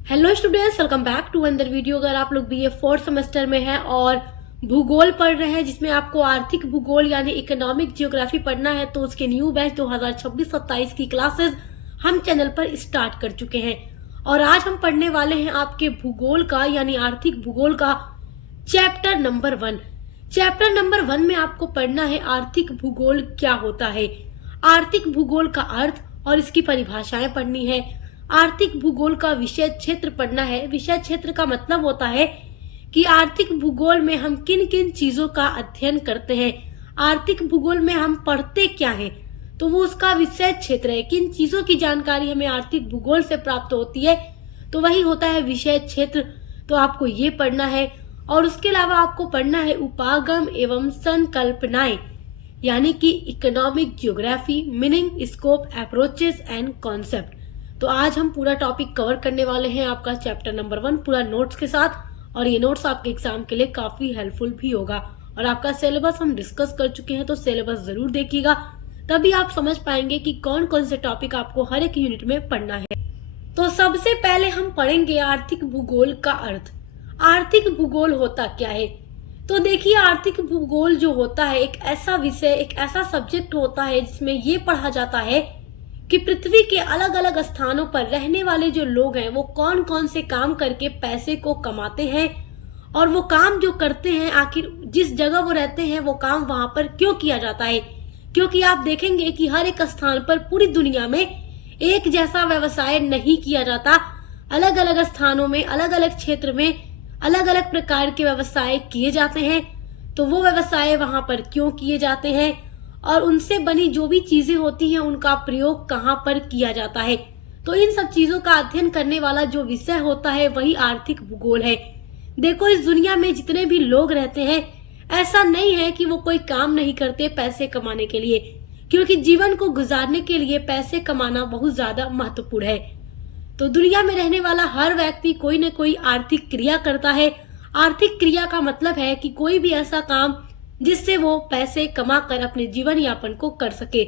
Hello students, welcome back to another video. अगर आप लोग बीए फोर्थ सेमेस्टर में हैं और भूगोल पढ़ रहे हैं जिसमें आपको आर्थिक भूगोल यानी इकोनॉमिक जियोग्राफी पढ़ना है, तो उसके न्यू बैच 2026-27 की क्लासेस हम चैनल पर स्टार्ट कर चुके हैं। और आज हम पढ़ने वाले हैं आपके भूगोल का यानी आर्थिक भूगोल का चैप्टर नंबर 1। चैप्टर नंबर 1 में आपको पढ़ना है आर्थिक भूगोल क्या होता है, आर्थिक भूगोल का अर्थ और इसकी परिभाषाएं पढ़नी है। आर्थिक भूगोल का विषय क्षेत्र पढ़ना है। विषय क्षेत्र का मतलब होता है कि आर्थिक भूगोल में हम किन किन चीजों का अध्ययन करते हैं, आर्थिक भूगोल में हम पढ़ते क्या हैं, तो वो उसका विषय क्षेत्र है। किन चीजों की जानकारी हमें आर्थिक भूगोल से प्राप्त होती है, तो वही होता है विषय क्षेत्र। तो आपको ये पढ़ना है। और उसके अलावा आपको पढ़ना है उपागम एवं संकल्पनाएं यानी कि economic geography, meaning, scope, approaches and concept. तो आज हम पूरा टॉपिक कवर करने वाले हैं आपका चैप्टर नंबर 1 पूरा नोट्स के साथ। और ये नोट्स आपके एग्जाम के लिए काफी हेल्पफुल भी होगा। और आपका सिलेबस हम डिस्कस कर चुके हैं, तो सिलेबस जरूर देखिएगा, तभी आप समझ पाएंगे कि कौन कौन से टॉपिक आपको हर एक यूनिट में पढ़ना है। तो सबसे पहले हम पढ़ेंगे आर्थिक भूगोल का अर्थ। आर्थिक भूगोल होता क्या है? तो देखिए, आर्थिक भूगोल जो होता है एक ऐसा विषय, एक ऐसा सब्जेक्ट होता है जिसमें ये पढ़ा जाता है कि पृथ्वी के अलग अलग स्थानों पर रहने वाले जो लोग हैं वो कौन कौन से काम करके पैसे को कमाते हैं, और वो काम जो करते हैं आखिर जिस जगह वो रहते हैं वो काम वहां पर क्यों किया जाता है। क्योंकि आप देखेंगे कि हर एक स्थान पर पूरी दुनिया में एक जैसा व्यवसाय नहीं किया जाता। अलग अलग स्थानों में, अलग अलग क्षेत्र में अलग अलग प्रकार के व्यवसाय किए जाते हैं। तो वो व्यवसाय वहां पर क्यों किए जाते हैं, और उनसे बनी जो भी चीजें होती हैं उनका प्रयोग कहाँ पर किया जाता है, तो इन सब चीजों का अध्ययन करने वाला जो विषय होता है वही आर्थिक भूगोल है। देखो, इस दुनिया में जितने भी लोग रहते हैं ऐसा नहीं है कि वो कोई काम नहीं करते पैसे कमाने के लिए, क्योंकि जीवन को गुजारने के लिए पैसे कमाना बहुत ज्यादा महत्वपूर्ण है। तो दुनिया में रहने वाला हर व्यक्ति कोई न कोई आर्थिक क्रिया करता है। आर्थिक क्रिया का मतलब है कि कोई भी ऐसा काम जिससे वो पैसे कमा कर अपने जीवन यापन को कर सके।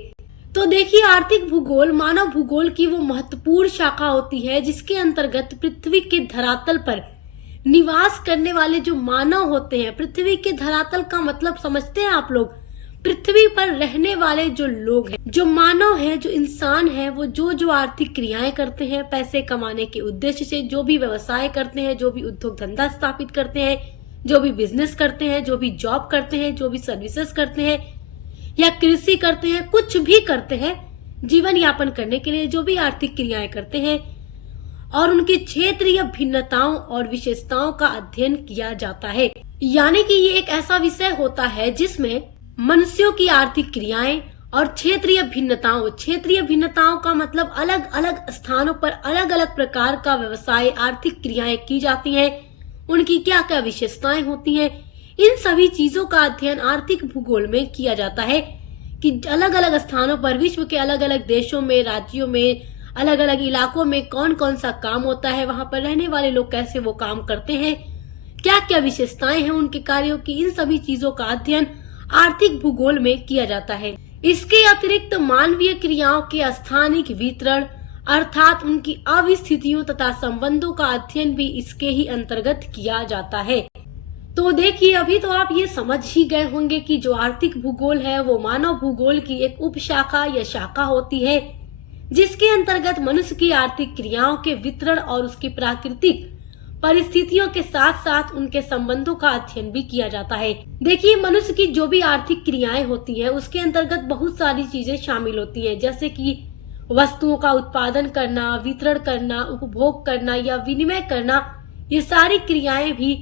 तो देखिए, आर्थिक भूगोल मानव भूगोल की वो महत्वपूर्ण शाखा होती है जिसके अंतर्गत पृथ्वी के धरातल पर निवास करने वाले जो मानव होते हैं, पृथ्वी के धरातल का मतलब समझते हैं आप लोग, पृथ्वी पर रहने वाले जो लोग हैं, जो मानव हैं, जो इंसान हैं, वो जो जो आर्थिक क्रियाएं करते हैं पैसे कमाने के उद्देश्य से, जो भी व्यवसाय करते हैं, जो भी उद्योग धंधा स्थापित करते हैं, जो भी बिजनेस करते हैं, जो भी जॉब करते हैं, जो भी सर्विसेज करते हैं या कृषि करते हैं, कुछ भी करते हैं जीवन यापन करने के लिए, जो भी आर्थिक क्रियाएं करते हैं, और उनकी क्षेत्रीय भिन्नताओं और विशेषताओं का अध्ययन किया जाता है। यानी कि ये एक ऐसा विषय होता है जिसमें मनुष्यों की आर्थिक क्रियाएं और क्षेत्रीय भिन्नताओं का मतलब अलग अलग स्थानों पर अलग अलग प्रकार का व्यवसाय, आर्थिक क्रियाएं की जाती हैं, उनकी क्या क्या विशेषताएं होती हैं, इन सभी चीजों का अध्ययन आर्थिक भूगोल में किया जाता है कि अलग अलग स्थानों पर, विश्व के अलग अलग देशों में, राज्यों में, अलग अलग इलाकों में कौन कौन सा काम होता है, वहां पर रहने वाले लोग कैसे वो काम करते हैं, क्या क्या विशेषताएं हैं उनके कार्यों की, इन सभी चीजों का अध्ययन आर्थिक भूगोल में किया जाता है। इसके अतिरिक्त मानवीय क्रियाओं के स्थानिक वितरण अर्थात उनकी अवस्थितियों तथा संबंधों का अध्ययन भी इसके ही अंतर्गत किया जाता है। तो देखिए, अभी तो आप ये समझ ही गए होंगे कि जो आर्थिक भूगोल है वो मानव भूगोल की एक उपशाखा या शाखा होती है जिसके अंतर्गत मनुष्य की आर्थिक क्रियाओं के वितरण और उसकी प्राकृतिक परिस्थितियों के साथ साथ उनके संबंधों का अध्ययन भी किया जाता है। देखिए, मनुष्य की जो भी आर्थिक क्रियाएं होती हैं उसके अंतर्गत बहुत सारी चीजें शामिल होती हैं, जैसे कि वस्तुओं का उत्पादन करना, वितरण करना, उपभोग करना या विनिमय करना, ये सारी क्रियाएं भी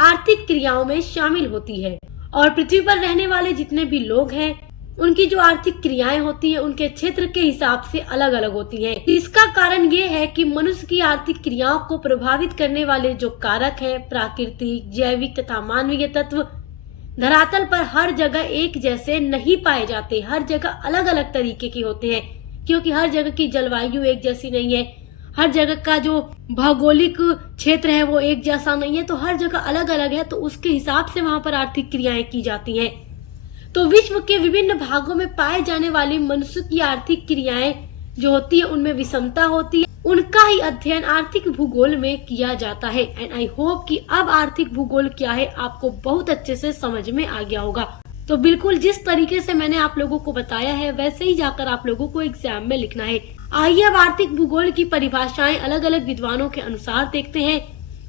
आर्थिक क्रियाओं में शामिल होती है। और पृथ्वी पर रहने वाले जितने भी लोग हैं उनकी जो आर्थिक क्रियाएं होती हैं उनके क्षेत्र के हिसाब से अलग अलग होती हैं। इसका कारण ये है कि मनुष्य की आर्थिक क्रियाओं को प्रभावित करने वाले जो कारक हैं, प्राकृतिक, जैविक तथा मानवीय तत्व धरातल पर हर जगह एक जैसे नहीं पाए जाते, हर जगह अलग अलग तरीके के होते हैं, क्योंकि हर जगह की जलवायु एक जैसी नहीं है, हर जगह का जो भौगोलिक क्षेत्र है वो एक जैसा नहीं है, तो हर जगह अलग अलग है, तो उसके हिसाब से वहां पर आर्थिक क्रियाएं की जाती हैं। तो विश्व के विभिन्न भागों में पाए जाने वाली मनुष्य की आर्थिक क्रियाएं जो होती है उनमें विषमता होती है, उनका ही अध्ययन आर्थिक भूगोल में किया जाता है। एंड आई होप कि अब आर्थिक भूगोल क्या है आपको बहुत अच्छे से समझ में आ गया होगा। तो बिल्कुल जिस तरीके से मैंने आप लोगों को बताया है वैसे ही जाकर आप लोगों को एग्जाम में लिखना है। आइए अब आर्थिक भूगोल की परिभाषाएं अलग अलग विद्वानों के अनुसार देखते हैं,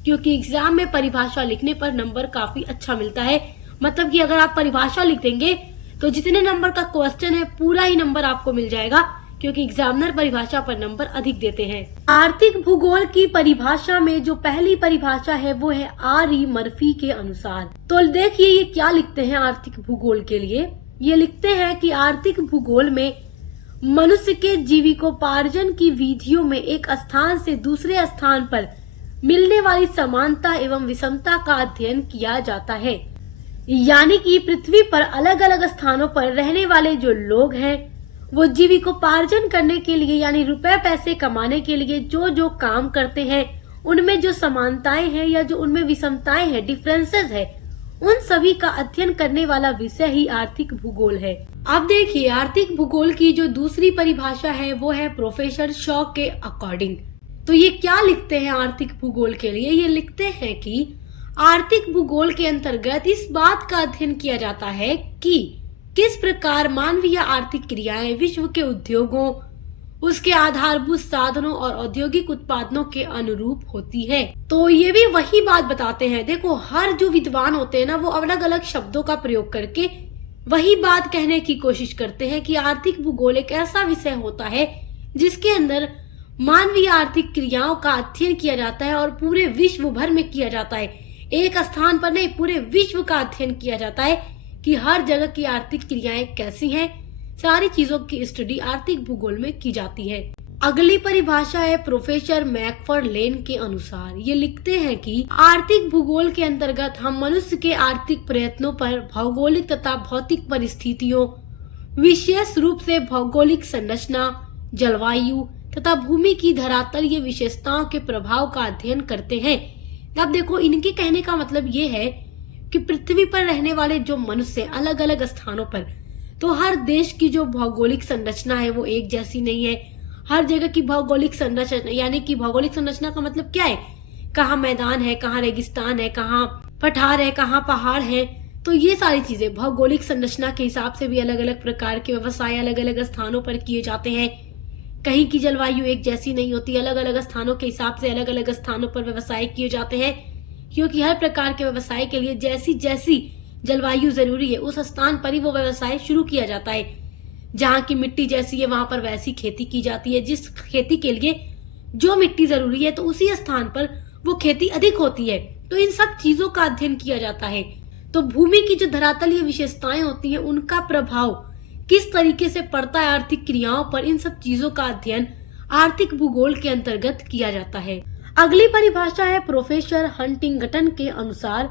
क्योंकि एग्जाम में परिभाषा लिखने पर नंबर काफी अच्छा मिलता है। मतलब कि अगर आप परिभाषा लिख देंगे तो जितने नंबर का क्वेश्चन है पूरा ही नंबर आपको मिल जाएगा, क्योंकि एग्जामिनर परिभाषा पर नंबर अधिक देते हैं। आर्थिक भूगोल की परिभाषा में जो पहली परिभाषा है वो है R.E. मर्फी के अनुसार। तो देखिए ये क्या लिखते हैं आर्थिक भूगोल के लिए। ये लिखते हैं कि आर्थिक भूगोल में मनुष्य के जीविकोपार्जन की विधियों में एक स्थान से दूसरे स्थान पर मिलने वाली समानता एवं विषमता का अध्ययन किया जाता है। यानी कि पृथ्वी पर अलग अलग स्थानों पर रहने वाले जो लोग हैं वो जीविकोपार्जन करने के लिए यानी रुपए पैसे कमाने के लिए जो जो काम करते हैं उनमें जो समानताएं हैं या जो उनमें विषमताएं हैं, डिफरेंसेस है, उन सभी का अध्ययन करने वाला विषय ही आर्थिक भूगोल है। अब देखिए आर्थिक भूगोल की जो दूसरी परिभाषा है वो है प्रोफेसर शॉ के अकॉर्डिंग। तो ये क्या लिखते हैं आर्थिक भूगोल के लिए। ये लिखते हैं कि आर्थिक भूगोल के अंतर्गत इस बात का अध्ययन किया जाता है कि किस प्रकार मानवीय आर्थिक क्रियाएं विश्व के उद्योगों, उसके आधारभूत साधनों और औद्योगिक उत्पादनों के अनुरूप होती है। तो ये भी वही बात बताते हैं। देखो हर जो विद्वान होते हैं ना वो अलग अलग शब्दों का प्रयोग करके वही बात कहने की कोशिश करते हैं कि आर्थिक भूगोल एक ऐसा विषय होता है जिसके अंदर मानवीय आर्थिक क्रियाओं का अध्ययन किया जाता है और पूरे विश्व भर में किया जाता है। एक स्थान पर नहीं, पूरे विश्व का अध्ययन किया जाता है कि हर जगह की आर्थिक क्रियाएं कैसी हैं। सारी चीजों की स्टडी आर्थिक भूगोल में की जाती है। अगली परिभाषा है प्रोफेसर मैकफर्लेन के अनुसार। ये लिखते हैं कि आर्थिक भूगोल के अंतर्गत हम मनुष्य के आर्थिक प्रयत्नों पर भौगोलिक तथा भौतिक परिस्थितियों, विशेष रूप से भौगोलिक संरचना, जलवायु तथा भूमि की धरातलीय विशेषताओं के प्रभाव का अध्ययन करते हैं। अब देखो इनके कहने का मतलब ये है कि पृथ्वी पर रहने वाले जो मनुष्य अलग अलग स्थानों पर, तो हर देश की जो भौगोलिक संरचना है वो एक जैसी नहीं है। हर जगह की भौगोलिक संरचना, यानी कि भौगोलिक संरचना का मतलब क्या है, कहाँ मैदान है, कहाँ रेगिस्तान है, कहाँ पठार है, कहाँ पहाड़ है। तो ये सारी चीजें भौगोलिक संरचना के हिसाब से भी अलग अलग प्रकार के व्यवसाय अलग अलग स्थानों पर किए जाते हैं। कहीं की जलवायु एक जैसी नहीं होती, अलग अलग स्थानों के हिसाब से अलग अलग स्थानों पर व्यवसाय किए जाते हैं, क्योंकि हर प्रकार के व्यवसाय के लिए जैसी जैसी जलवायु जरूरी है उस स्थान पर ही वो व्यवसाय शुरू किया जाता है। जहाँ की मिट्टी जैसी है वहां पर वैसी खेती की जाती है। जिस खेती के लिए जो मिट्टी जरूरी है तो उसी स्थान पर वो खेती अधिक होती है। तो इन सब चीजों का अध्ययन किया जाता है। तो भूमि की जो धरातलीय विशेषताएं होती हैं उनका प्रभाव किस तरीके से पड़ता है आर्थिक क्रियाओं पर, इन सब चीजों का अध्ययन आर्थिक भूगोल के अंतर्गत किया जाता है। अगली परिभाषा है प्रोफेसर हंटिंगटन के अनुसार।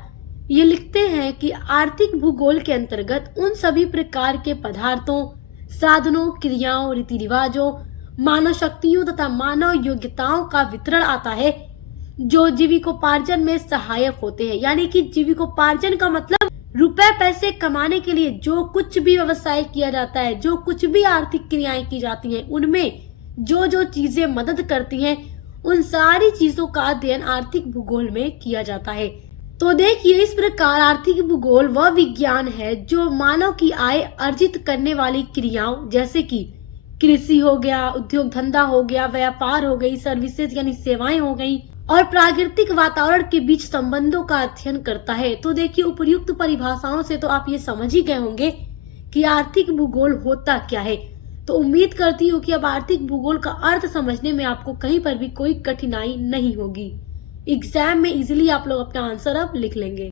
ये लिखते हैं कि आर्थिक भूगोल के अंतर्गत उन सभी प्रकार के पदार्थों, साधनों, क्रियाओं, रीति रिवाजों, मानव शक्तियों तथा मानव योग्यताओं का वितरण आता है जो जीविकोपार्जन में सहायक होते हैं। यानी कि जीविकोपार्जन का मतलब रुपए पैसे कमाने के लिए जो कुछ भी व्यवसाय किया जाता है, जो कुछ भी आर्थिक क्रियाएं की जाती हैं, उनमें जो जो चीजें मदद करती हैं उन सारी चीजों का अध्ययन आर्थिक भूगोल में किया जाता है। तो देखिए इस प्रकार आर्थिक भूगोल वह विज्ञान है जो मानव की आय अर्जित करने वाली क्रियाओं जैसे कि कृषि हो गया, उद्योग धंधा हो गया, व्यापार हो गई, सर्विसेज यानी सेवाएं हो गई और प्राकृतिक वातावरण के बीच संबंधों का अध्ययन करता है। तो देखिए उपयुक्त परिभाषाओं से तो आप ये समझ ही गए होंगे कि आर्थिक भूगोल होता क्या है। तो उम्मीद करती हूँ कि अब आर्थिक भूगोल का अर्थ समझने में आपको कहीं पर भी कोई कठिनाई नहीं होगी। एग्जाम में इजीली आप लोग अपना आंसर अब लिख लेंगे।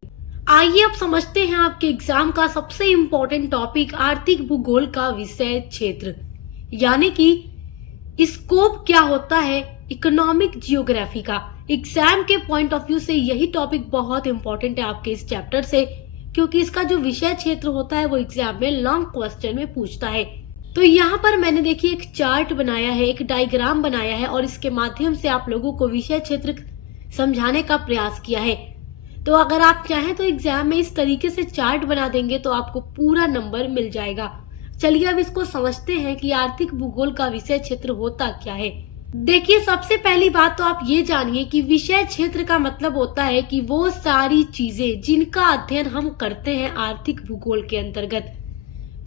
आइए अब समझते हैं आपके एग्जाम का सबसे इम्पोर्टेंट टॉपिक आर्थिक भूगोल का विषय क्षेत्र, यानी कि स्कोप क्या होता है इकोनॉमिक जियोग्राफी का। एग्जाम के पॉइंट ऑफ व्यू से यही टॉपिक बहुत इंपॉर्टेंट है आपके इस चैप्टर से, क्योंकि इसका जो विषय क्षेत्र होता है वो एग्जाम में लॉन्ग क्वेश्चन में पूछता है। तो यहाँ पर मैंने देखिए एक चार्ट बनाया है, एक डायग्राम बनाया है और इसके माध्यम से आप लोगों को विषय क्षेत्र समझाने का प्रयास किया है। तो अगर आप चाहें तो एग्जाम में इस तरीके से चार्ट बना देंगे तो आपको पूरा नंबर मिल जाएगा। चलिए अब इसको समझते हैं कि आर्थिक भूगोल का विषय क्षेत्र होता क्या है। देखिए, सबसे पहली बात तो आप ये जानिए कि विषय क्षेत्र का मतलब होता है कि वो सारी चीजें जिनका अध्ययन हम करते हैं आर्थिक भूगोल के अंतर्गत।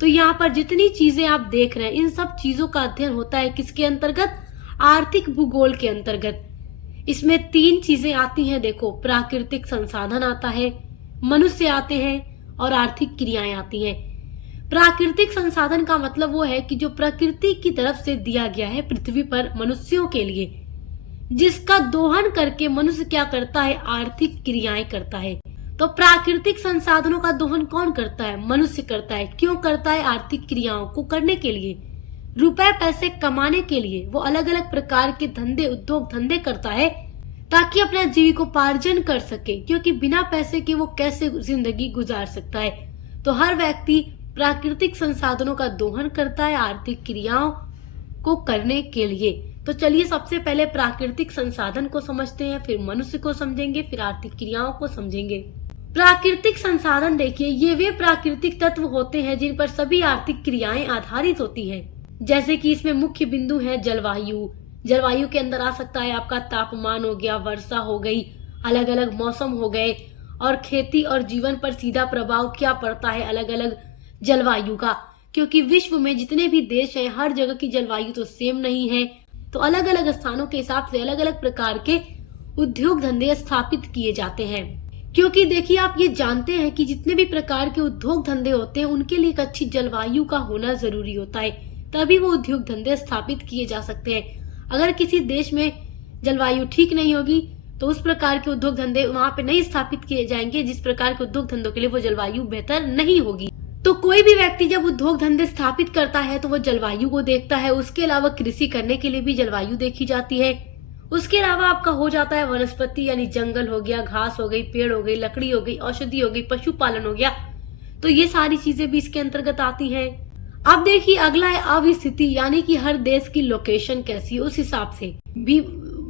तो यहाँ पर जितनी चीजें आप देख रहे हैं, इन सब चीजों का अध्ययन होता है किसके अंतर्गत? आर्थिक भूगोल के अंतर्गत। इसमें 3 चीजें आती हैं। देखो, प्राकृतिक संसाधन आता है, मनुष्य आते हैं और आर्थिक क्रियाएं आती हैं। प्राकृतिक संसाधन का मतलब वो है कि जो प्रकृति की तरफ से दिया गया है पृथ्वी पर मनुष्यों के लिए, जिसका दोहन करके मनुष्य क्या करता है? आर्थिक क्रियाएं करता है। तो प्राकृतिक संसाधनों का दोहन कौन करता है? मनुष्य करता है। क्यों करता है? आर्थिक क्रियाओं को करने के लिए, रुपए पैसे कमाने के लिए। वो अलग अलग प्रकार के धंधे, उद्योग धंधे करता है ताकि अपना जीविकोपार्जन कर सके, क्योंकि बिना पैसे के वो कैसे जिंदगी गुजार सकता है। तो हर व्यक्ति प्राकृतिक संसाधनों का दोहन करता है आर्थिक क्रियाओं को करने के लिए। तो चलिए सबसे पहले प्राकृतिक संसाधन को समझते हैं, फिर मनुष्य को समझेंगे, फिर आर्थिक क्रियाओं को समझेंगे। प्राकृतिक संसाधन देखिए, ये वे प्राकृतिक तत्व होते हैं जिन पर सभी आर्थिक क्रियाएं आधारित होती हैं। जैसे कि इसमें मुख्य बिंदु है जलवायु। जलवायु के अंदर आ सकता है आपका तापमान हो गया, वर्षा हो गई, अलग अलग मौसम हो गए, और खेती और जीवन पर सीधा प्रभाव क्या पड़ता है अलग अलग जलवायु का, क्योंकि विश्व में जितने भी देश हैं हर जगह की जलवायु तो सेम नहीं है। तो अलग अलग स्थानों के हिसाब से अलग अलग प्रकार के उद्योग धंधे स्थापित किए जाते हैं। क्योंकि देखिए, आप ये जानते हैं कि जितने भी प्रकार के उद्योग धंधे होते हैं उनके लिए एक अच्छी जलवायु का होना जरूरी होता है, तभी वो उद्योग धंधे स्थापित किए जा सकते हैं। अगर किसी देश में जलवायु ठीक नहीं होगी तो उस प्रकार के उद्योग धंधे वहां पे नहीं स्थापित किए जाएंगे जिस प्रकार के उद्योग धंधों के लिए वो जलवायु बेहतर नहीं होगी। तो कोई भी व्यक्ति जब उद्योग धंधे स्थापित करता है तो वो जलवायु को देखता है। उसके अलावा कृषि करने के लिए भी जलवायु देखी जाती है। उसके अलावा आपका हो जाता है वनस्पति, यानी जंगल हो गया, घास हो गई, पेड़ हो गई, लकड़ी हो गई, औषधि हो गई, पशुपालन हो गया। तो ये सारी चीजें भी इसके अंतर्गत आती हैं। अब देखिए, अगला है अवस्थिति, यानी कि हर देश की लोकेशन कैसी है उस हिसाब से भी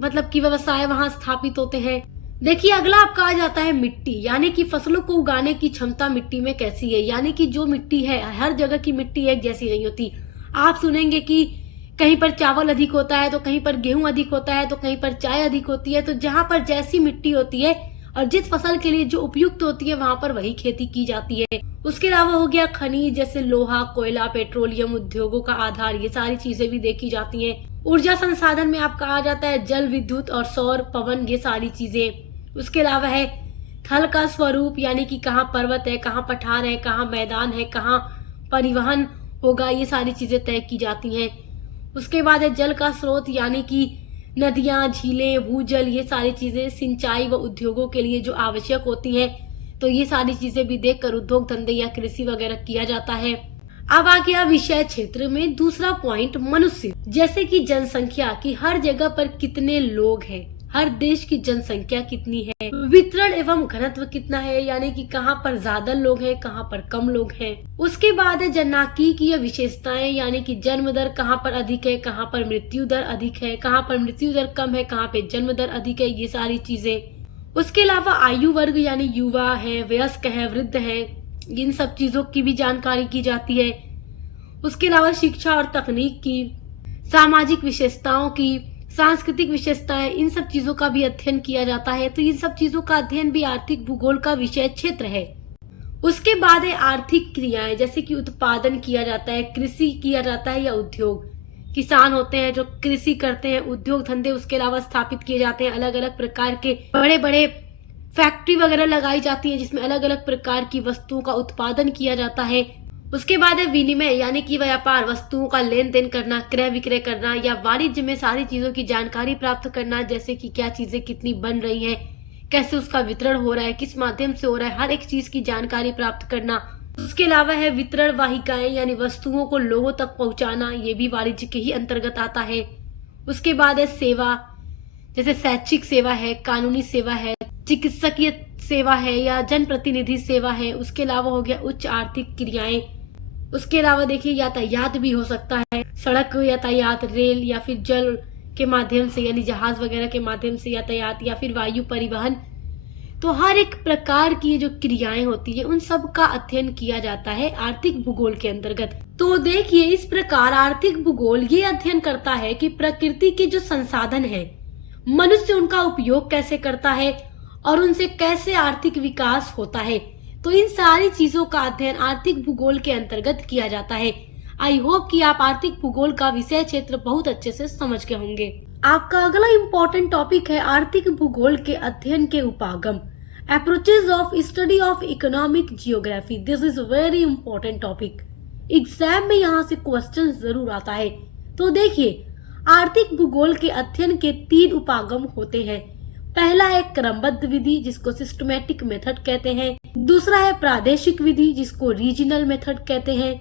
मतलब कि व्यवसाय वहां स्थापित होते हैं। देखिए, अगला आपका आ जाता है मिट्टी, यानी कि फसलों को उगाने की क्षमता मिट्टी में कैसी है। यानी कि जो मिट्टी है, हर जगह की मिट्टी एक जैसी नहीं होती। आप सुनेंगे कि कहीं पर चावल अधिक होता है तो कहीं पर गेहूं अधिक होता है तो कहीं पर चाय अधिक होती है। तो जहां पर जैसी मिट्टी होती है और जिस फसल के लिए जो उपयुक्त होती है वहां पर वही खेती की जाती है। उसके अलावा हो गया खनिज, जैसे लोहा, कोयला, पेट्रोलियम उद्योगों का आधार, ये सारी चीजें भी देखी जाती हैं। ऊर्जा संसाधन में आपका आ जाता है जल, विद्युत और सौर, पवन, ये सारी चीजें। उसके अलावा है थल का स्वरूप, यानी कि कहाँ पर्वत है, कहाँ पठार है, कहाँ मैदान है, कहाँ परिवहन होगा, ये सारी चीजें तय की जाती हैं। उसके बाद है जल का स्रोत, यानी कि नदियां, झीलें, भूजल, ये सारी चीजें सिंचाई व उद्योगों के लिए जो आवश्यक होती हैं। तो ये सारी चीजें भी देखकर उद्योग धंधे या कृषि वगैरह किया जाता है। अब आ गया विषय क्षेत्र में दूसरा पॉइंट, मनुष्य। जैसे कि जनसंख्या, की हर जगह पर कितने लोग हैं, हर देश की जनसंख्या कितनी है, वितरण एवं घनत्व कितना है, यानी कि कहाँ पर ज्यादा लोग हैं, कहाँ पर कम लोग हैं। उसके बाद है जननांकीय विशेषताएं, यानी कि जन्म दर कहाँ पर अधिक है, कहाँ पर मृत्यु दर अधिक है, कहाँ पर मृत्यु दर कम है, कहाँ पे जन्म दर अधिक है, ये सारी चीजें। उसके अलावा आयु वर्ग, यानी युवा है, वयस्क है, वृद्ध है, इन सब चीजों की भी जानकारी की जाती है। उसके अलावा शिक्षा और तकनीक की, सामाजिक विशेषताओं की, सांस्कृतिक विशेषताएं, इन सब चीजों का भी अध्ययन किया जाता है। तो इन सब चीजों का अध्ययन भी आर्थिक भूगोल का विषय क्षेत्र है। उसके बाद है आर्थिक क्रियाएं, जैसे कि उत्पादन किया जाता है, कृषि किया जाता है या उद्योग। किसान होते हैं जो कृषि करते हैं, उद्योग धंधे उसके अलावा स्थापित किए जाते हैं। अलग अलग प्रकार के बड़े बड़े फैक्ट्री वगैरह लगाई जाती है जिसमें अलग अलग प्रकार की वस्तुओं का उत्पादन किया जाता है। उसके बाद है विनिमय, यानी कि व्यापार, वस्तुओं का लेन देन करना, क्रय विक्रय करना या वाणिज्य में सारी चीजों की जानकारी प्राप्त करना, जैसे कि क्या चीजें कितनी बन रही हैं, कैसे उसका वितरण हो रहा है, किस माध्यम से हो रहा है, हर एक चीज की जानकारी प्राप्त करना। उसके अलावा है वितरण वाहिकाएं, यानी वस्तुओं को लोगों तक पहुंचाना, ये भी वाणिज्य के ही अंतर्गत आता है। उसके बाद है सेवा, जैसे शैक्षिक सेवा है, कानूनी सेवा है, चिकित्सकीय सेवा है या जनप्रतिनिधि सेवा है। उसके अलावा हो गया उच्च आर्थिक क्रियाएं। उसके अलावा देखिए यातायात भी हो सकता है, सड़क यातायात, रेल या फिर जल के माध्यम से, यानी जहाज वगैरह के माध्यम से यातायात, या फिर वायु परिवहन। तो हर एक प्रकार की जो क्रियाएं होती है उन सब का अध्ययन किया जाता है आर्थिक भूगोल के अंतर्गत। तो देखिए, इस प्रकार आर्थिक भूगोल ये अध्ययन करता है कि प्रकृति के जो संसाधन है, मनुष्य उनका उपयोग कैसे करता है और उनसे कैसे आर्थिक विकास होता है। तो इन सारी चीजों का अध्ययन आर्थिक भूगोल के अंतर्गत किया जाता है। आई होप कि आप आर्थिक भूगोल का विषय क्षेत्र बहुत अच्छे से समझ गए होंगे। आपका अगला इम्पोर्टेंट टॉपिक है आर्थिक भूगोल के अध्ययन के उपागम, approaches of study of economic geography. This is very important topic, exam में यहाँ से क्वेश्चन जरूर आता है। तो देखिए, आर्थिक भूगोल के अध्ययन के 3 उपागम होते हैं। पहला है क्रमबद्ध विधि, जिसको सिस्टमैटिक मेथड कहते हैं। दूसरा है प्रादेशिक विधि, जिसको रीजनल मेथड कहते हैं।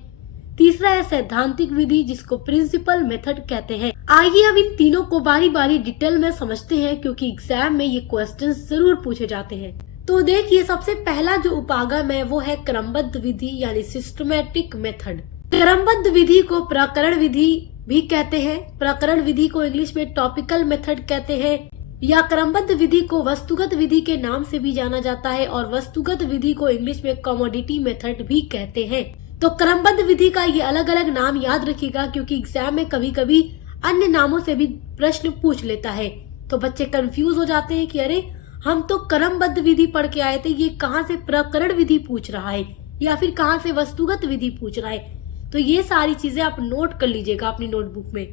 तीसरा है सैद्धांतिक विधि, जिसको प्रिंसिपल मेथड कहते हैं। आइए अब इन तीनों को बारी बारी डिटेल में समझते हैं, क्योंकि एग्जाम में ये क्वेश्चन जरूर पूछे जाते हैं। तो देखिए, सबसे पहला जो उपागम है वो है क्रमबद्ध विधि यानी सिस्टमैटिक मेथड। क्रमबद्ध विधि को प्रकरण विधि भी कहते हैं। प्रकरण विधि को इंग्लिश में टॉपिकल मेथड कहते हैं, या क्रमबद्ध विधि को वस्तुगत विधि के नाम से भी जाना जाता है, और वस्तुगत विधि को इंग्लिश में कमोडिटी मेथड भी कहते हैं। तो क्रमबद्ध विधि का ये अलग अलग नाम याद रखिएगा, क्योंकि एग्जाम में कभी कभी अन्य नामों से भी प्रश्न पूछ लेता है। तो बच्चे कंफ्यूज हो जाते हैं कि अरे, हम तो क्रमबद्ध विधि पढ़ के आए थे, ये कहाँ से प्रकरण विधि पूछ रहा है या फिर कहाँ से वस्तुगत विधि पूछ रहा है। तो ये सारी चीजें आप नोट कर लीजिएगा अपनी नोटबुक में।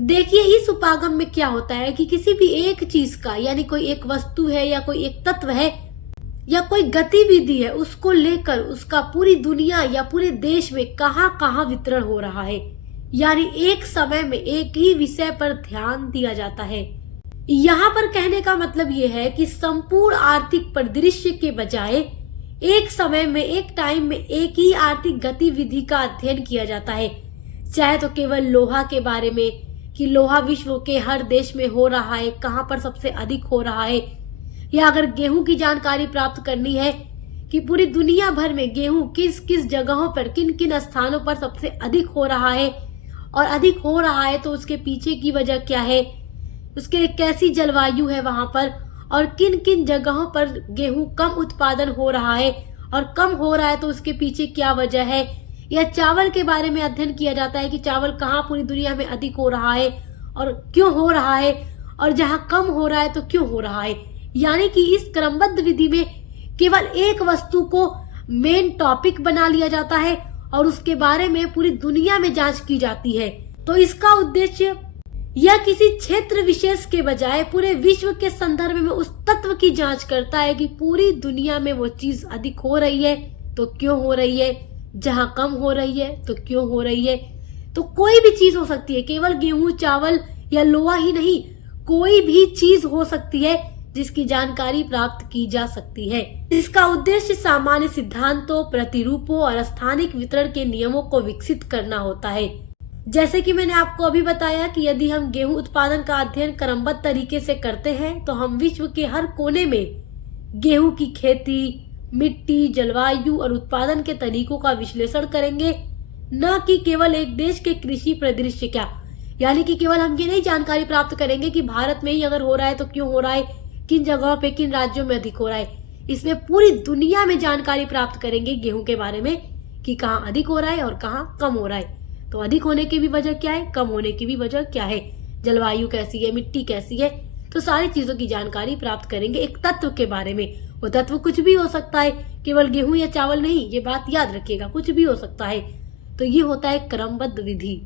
देखिए, इस उपागम में क्या होता है कि किसी भी एक चीज का, यानी कोई एक वस्तु है या कोई एक तत्व है या कोई गतिविधि है, उसको लेकर उसका पूरी दुनिया या पूरे देश में कहाँ कहाँ वितरण हो रहा है, यानी एक समय में एक ही विषय पर ध्यान दिया जाता है। यहाँ पर कहने का मतलब ये है कि संपूर्ण आर्थिक परिदृश्य के बजाय एक समय में, एक टाइम में एक ही आर्थिक गतिविधि का अध्ययन किया जाता है। चाहे तो केवल लोहा के बारे में कि लोहा विश्व के हर देश में हो रहा है, कहाँ पर सबसे अधिक हो रहा है, या अगर गेहूं की जानकारी प्राप्त करनी है कि पूरी दुनिया भर में गेहूं किस किस जगहों पर, किन किन स्थानों पर सबसे अधिक हो रहा है, और अधिक हो रहा है तो उसके पीछे की वजह क्या है, उसके कैसी जलवायु है वहां पर, और किन किन जगहों पर गेहूं कम उत्पादन हो रहा है और कम हो रहा है तो उसके पीछे क्या वजह है। या चावल के बारे में अध्ययन किया जाता है कि चावल कहाँ पूरी दुनिया में अधिक हो रहा है और क्यों हो रहा है, और जहाँ कम हो रहा है तो क्यों हो रहा है। यानी कि इस क्रमबद्ध विधि में केवल एक वस्तु को मेन टॉपिक बना लिया जाता है और उसके बारे में पूरी दुनिया में जांच की जाती है। तो इसका उद्देश्य यह किसी क्षेत्र विशेष के बजाय पूरे विश्व के संदर्भ में उस तत्व की जांच करता है कि पूरी दुनिया में वो चीज अधिक हो रही है तो क्यों हो रही है, जहाँ कम हो रही है तो क्यों हो रही है। तो कोई भी चीज हो सकती है, केवल गेहूं, चावल या लोहा ही नहीं, कोई भी चीज हो सकती है जिसकी जानकारी प्राप्त की जा सकती है। इसका उद्देश्य सामान्य सिद्धांतों, प्रतिरूपों और स्थानिक वितरण के नियमों को विकसित करना होता है। जैसे कि मैंने आपको अभी बताया कि यदि हम गेहूं उत्पादन का अध्ययन क्रमबद्ध तरीके से करते हैं तो हम विश्व के हर कोने में गेहूं की खेती, मिट्टी, जलवायु और उत्पादन के तरीकों का विश्लेषण करेंगे, न कि केवल एक देश के कृषि परिदृश्य का। यानी कि केवल हम ये नहीं जानकारी प्राप्त करेंगे कि भारत में ही अगर हो रहा है तो क्यों हो रहा है, किन जगहों पे, किन राज्यों में अधिक हो रहा है। इसमें पूरी दुनिया में जानकारी प्राप्त करेंगे गेहूं के बारे में कि कहाँ अधिक हो रहा है और कहाँ कम हो रहा है। तो अधिक होने की भी वजह क्या है, कम होने की भी वजह क्या है, जलवायु कैसी है, मिट्टी कैसी है, तो सारी चीजों की जानकारी प्राप्त करेंगे एक तत्व के बारे में। वो तत्व कुछ भी हो सकता है, केवल गेहूं या चावल नहीं, ये बात याद रखिएगा, कुछ भी हो सकता है। तो ये होता है क्रमबद्ध विधि।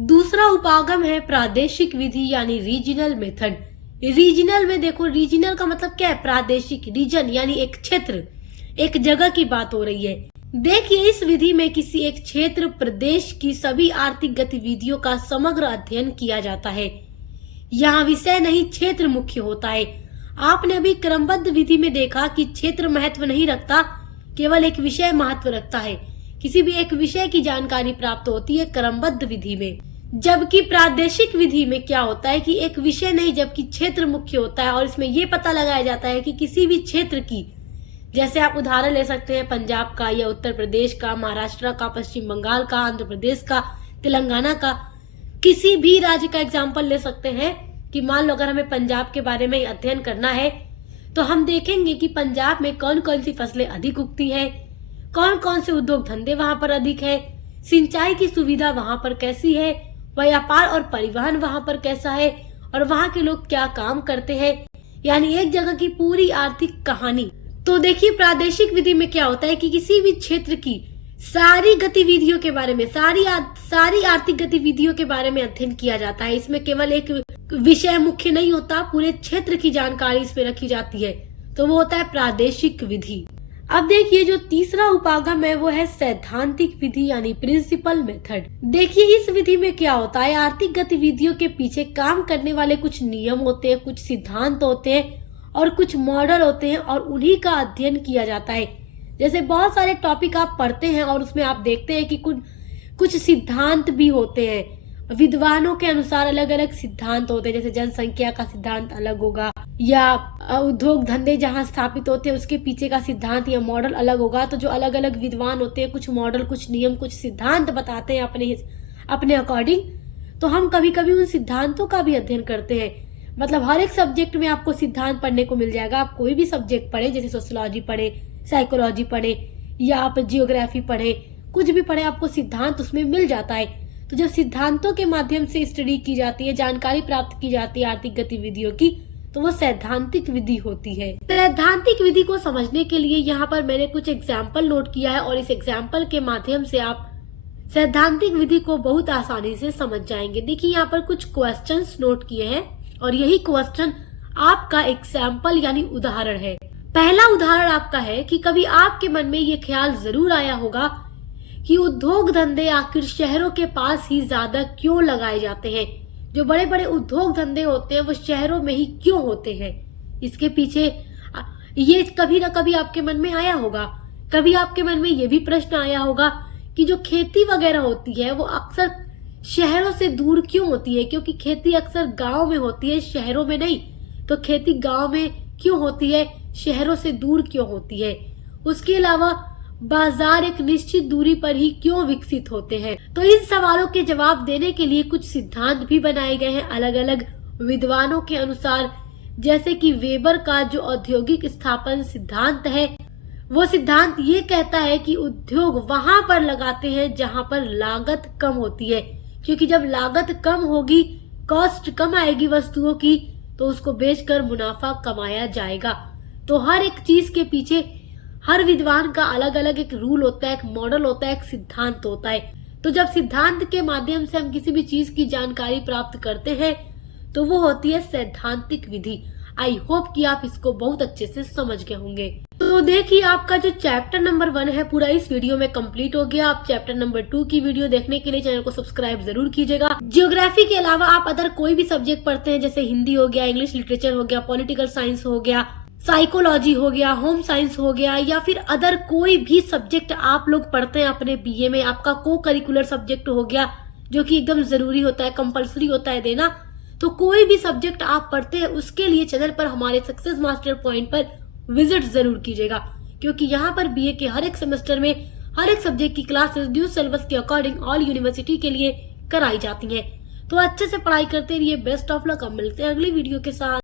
दूसरा उपागम है प्रादेशिक विधि यानी रीजनल मेथड। रीजनल में देखो, रीजनल का मतलब क्या है, प्रादेशिक, रीजन यानी एक क्षेत्र, एक जगह की बात हो रही है। देखिए, इस विधि में किसी एक क्षेत्र, प्रदेश की सभी आर्थिक गतिविधियों का समग्र अध्ययन किया जाता है। यहाँ विषय नहीं, क्षेत्र मुख्य होता है। आपने अभी क्रमबद्ध विधि में देखा कि क्षेत्र महत्व नहीं रखता, केवल एक विषय महत्व रखता है। किसी भी एक विषय की जानकारी प्राप्त होती है क्रमबद्ध विधि में। जबकि प्रादेशिक विधि में क्या होता है कि एक विषय नहीं, जबकि क्षेत्र मुख्य होता है, और इसमें यह पता लगाया जाता है कि किसी भी क्षेत्र की, जैसे आप उदाहरण ले सकते हैं पंजाब का या उत्तर प्रदेश का, महाराष्ट्र का, पश्चिम बंगाल का, आंध्र प्रदेश का, तेलंगाना का, किसी भी राज्य का एग्जाम्पल ले सकते हैं कि मान लो अगर हमें पंजाब के बारे में अध्ययन करना है तो हम देखेंगे कि पंजाब में कौन कौन सी फसलें अधिक उगती हैं, कौन कौन से उद्योग धंधे वहाँ पर अधिक है, सिंचाई की सुविधा वहाँ पर कैसी है, व्यापार और परिवहन वहाँ पर कैसा है और वहाँ के लोग क्या काम करते हैं, यानी एक जगह की पूरी आर्थिक कहानी। तो देखिए प्रादेशिक विधि में क्या होता है कि किसी भी क्षेत्र की सारी गतिविधियों के बारे में, सारी आर्थिक गतिविधियों के बारे में अध्ययन किया जाता है। इसमें केवल एक विषय मुख्य नहीं होता, पूरे क्षेत्र की जानकारी इसमें रखी जाती है, तो वो होता है प्रादेशिक विधि। अब देखिए जो तीसरा उपागम है वो है सैद्धांतिक विधि यानी प्रिंसिपल मेथड। देखिए इस विधि में क्या होता है, आर्थिक गतिविधियों के पीछे काम करने वाले कुछ नियम होते हैं, कुछ सिद्धांत होते हैं और कुछ मॉडल होते हैं और उन्हीं का अध्ययन किया जाता है। जैसे बहुत सारे टॉपिक आप पढ़ते हैं और उसमें आप देखते हैं कि कुछ सिद्धांत भी होते हैं, विद्वानों के अनुसार अलग अलग सिद्धांत होते हैं। जैसे जनसंख्या का सिद्धांत अलग होगा या उद्योग धंधे जहाँ स्थापित होते हैं उसके पीछे का सिद्धांत या मॉडल अलग होगा। तो जो अलग अलग विद्वान होते हैं कुछ मॉडल, कुछ नियम, कुछ सिद्धांत बताते हैं अपने अकॉर्डिंग, तो हम कभी कभी उन सिद्धांतों का भी अध्ययन करते हैं। मतलब हर एक सब्जेक्ट में आपको सिद्धांत पढ़ने को मिल जाएगा। आप कोई भी सब्जेक्ट पढ़े, जैसे सोशियोलॉजी पढ़े, साइकोलॉजी पढ़े या आप जियोग्राफी पढ़े, कुछ भी पढ़े, आपको सिद्धांत उसमें मिल जाता है। तो जब सिद्धांतों के माध्यम से स्टडी की जाती है, जानकारी प्राप्त की जाती है आर्थिक गतिविधियों की, तो वो सैद्धांतिक विधि होती है। सैद्धांतिक विधि को समझने के लिए यहाँ पर मैंने कुछ एग्जाम्पल नोट किया है और इस एग्जाम्पल के माध्यम से आप सैद्धांतिक विधि को बहुत आसानी से समझ जाएंगे। देखिए यहाँ पर कुछ क्वेश्चंस नोट किए हैं और यही क्वेश्चन आपका एग्जाम्पल यानी उदाहरण है। पहला उदाहरण आपका है कि कभी आपके मन में ये ख्याल जरूर आया होगा कि उद्योग धंधे आखिर शहरों के पास ही ज्यादा क्यों लगाए जाते हैं। जो बड़े बड़े उद्योग धंधे होते हैं वो शहरों में ही क्यों होते हैं। इसके पीछे ये कभी ना कभी आपके मन में आया होगा। कभी आपके मन में ये भी प्रश्न आया होगा कि जो खेती वगैरह होती है वो अक्सर शहरों से दूर क्यों होती है, क्योंकि खेती अक्सर गांव में होती है, शहरों में नहीं। तो खेती गांव में क्यों होती है, शहरों से दूर क्यों होती है। उसके अलावा बाजार एक निश्चित दूरी पर ही क्यों विकसित होते हैं। तो इन सवालों के जवाब देने के लिए कुछ सिद्धांत भी बनाए गए हैं अलग अलग विद्वानों के अनुसार। जैसे कि वेबर का जो औद्योगिक स्थापन सिद्धांत है, वो सिद्धांत ये कहता है कि उद्योग वहां पर लगाते हैं जहां पर लागत कम होती है, क्योंकि जब लागत कम होगी, कॉस्ट कम आएगी वस्तुओं की, तो उसको बेचकर मुनाफा कमाया जाएगा। तो हर एक चीज के पीछे हर विद्वान का अलग अलग एक रूल होता है, एक मॉडल होता है, एक सिद्धांत होता है। तो जब सिद्धांत के माध्यम से हम किसी भी चीज की जानकारी प्राप्त करते हैं तो वो होती है सैद्धांतिक विधि। आई होप कि आप इसको बहुत अच्छे से समझ गए होंगे। तो देखिए आपका जो चैप्टर नंबर 1 है पूरा इस वीडियो में कंप्लीट हो गया। आप चैप्टर नंबर 2 की वीडियो देखने के लिए चैनल को सब्सक्राइब जरूर कीजिएगा। जियोग्राफी के अलावा आप अदर कोई भी सब्जेक्ट पढ़ते हैं, जैसे हिंदी हो गया, इंग्लिश लिटरेचर हो गया, पॉलिटिकल साइंस हो गया, साइकोलॉजी हो गया, होम साइंस हो गया, या फिर अदर कोई भी सब्जेक्ट आप लोग पढ़ते हैं अपने बीए में, आपका को करिकुलर सब्जेक्ट हो गया जो कि एकदम जरूरी होता है, कंपलसरी होता है देना। तो कोई भी सब्जेक्ट आप पढ़ते हैं उसके लिए चैनल पर हमारे सक्सेस मास्टर पॉइंट पर विजिट जरूर कीजिएगा, क्योंकि यहाँ पर बीए के हर एक सेमेस्टर में हर एक सब्जेक्ट की क्लासेस न्यू सिलेबस के अकॉर्डिंग ऑल यूनिवर्सिटी के लिए कराई जाती है। तो अच्छे से पढ़ाई करते रहिए। Best of luck. अब मिलते हैं अगली वीडियो के साथ।